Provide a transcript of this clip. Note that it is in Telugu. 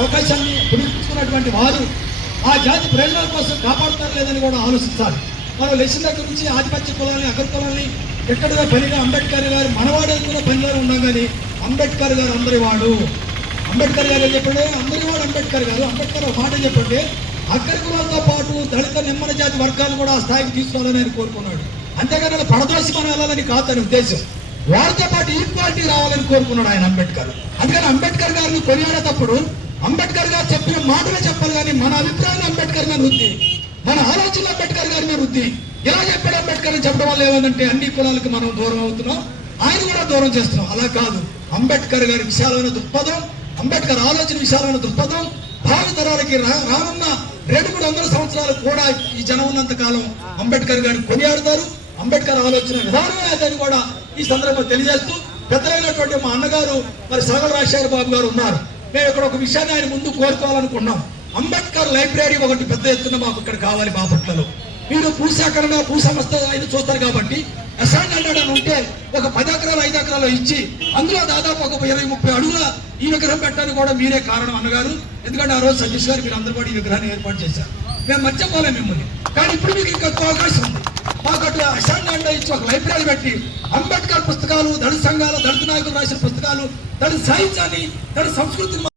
అవకాశాన్ని పుడిపించుకున్నటువంటి వారు ఆ జాతి ప్రయోజనాల కోసం కాపాడుతారు లేదని కూడా ఆలోచించాలి. మనం లెక్షన్ దగ్గర నుంచి ఆధిపత్య కులాన్ని అగ్ర కులాన్ని ఎక్కడిగా పనిగా అంబేద్కర్ గారు మనవాడనుకున్న పనిలో ఉన్నాం. కానీ అంబేద్కర్ గారు అందరి వాడు. అంబేద్కర్ గారు చెప్పండి, అందరి వాడు అంబేద్కర్ గారు. అంబేద్కర్ ఒక మాట చెప్పండి, అగ్ర కులాలతో పాటు దళిత నిమ్మన జాతి వర్గాలు కూడా ఆ స్థాయికి తీసుకోవాలని ఆయన కోరుకున్నాడు. అంతేగాని పడదోసి మనం వెళ్ళాలని కాదు అని ఉద్దేశం. వారితో పాటు ఈక్వాలిటీ రావాలని కోరుకున్నాడు ఆయన అంబేద్కర్. అందుకని అంబేద్కర్ గారిని కొనియాడేటప్పుడు అంబేద్కర్ గారు చెప్పిన మాటలే చెప్పాలి. కానీ మన అభిప్రాయాలు అంబేద్కర్ గారిని వృద్ధి, మన ఆలోచనలు అంబేద్కర్ గారిని వృద్ధి. ఇలా చెప్పాడు అంబేద్కర్ అని చెప్పడం వల్ల ఏమంటే అన్ని కులాలకు మనం దూరం అవుతున్నాం, ఆయన కూడా దూరం చేస్తున్నాం. అలా కాదు, అంబేద్కర్ గారి విశాలమైన దృక్పథం, అంబేద్కర్ ఆలోచన విశాలమైన దృక్పథం భావితరాలకి రానున్న 200-300 సంవత్సరాలు కూడా ఈ జనం ఉన్నంత కాలం అంబేద్కర్ గారిని కొనియాడతారు. అంబేద్కర్ ఆలోచన విధానమే అదని కూడా ఈ సందర్భంగా తెలియజేస్తూ, పెద్దలైనటువంటి మా అన్నగారు మరి సాగర్ రాజశేఖర బాబు గారు ఉన్నారు. మేము ఇక్కడ ఒక విషయాన్ని ఆయన ముందు కోరుకోవాలనుకున్నాం. అంబేద్కర్ లైబ్రరీ ఒకటి పెద్ద ఎత్తున మాకు ఇక్కడ కావాలి బాపట్లలో. మీరు భూసేకరణ భూ సంస్థ ఆయన చూస్తారు కాబట్టి అసైన్మెంట్ అని ఉంటే ఒక 10 ఎకరాలు 5 ఎకరాలు ఇచ్చి అందులో దాదాపు ఒక 20-30 అడుగుల ఈ విగ్రహం పెట్టడానికి కూడా మీరే కారణం అన్నగారు. ఎందుకంటే ఆ రోజు సతీష్ గారు మీరు అందరూ కూడా ఈ విగ్రహాన్ని ఏర్పాటు చేశారు. మేము మర్చిపోలేము మిమ్మల్ని. కానీ ఇప్పుడు మీకు ఇంకా అవకాశం ఉంది. మాకు అట్లా అసైన్మెంట్ ఇచ్చి ఒక లైబ్రరీ పెట్టి అంబేద్కర్ పుస్తకాలు, దళిత సంఘాలు, దళిత నాయకులు రాసిన పుస్తకాలు, దళిత సాహిత్యాన్ని, దళిత సంస్కృతిని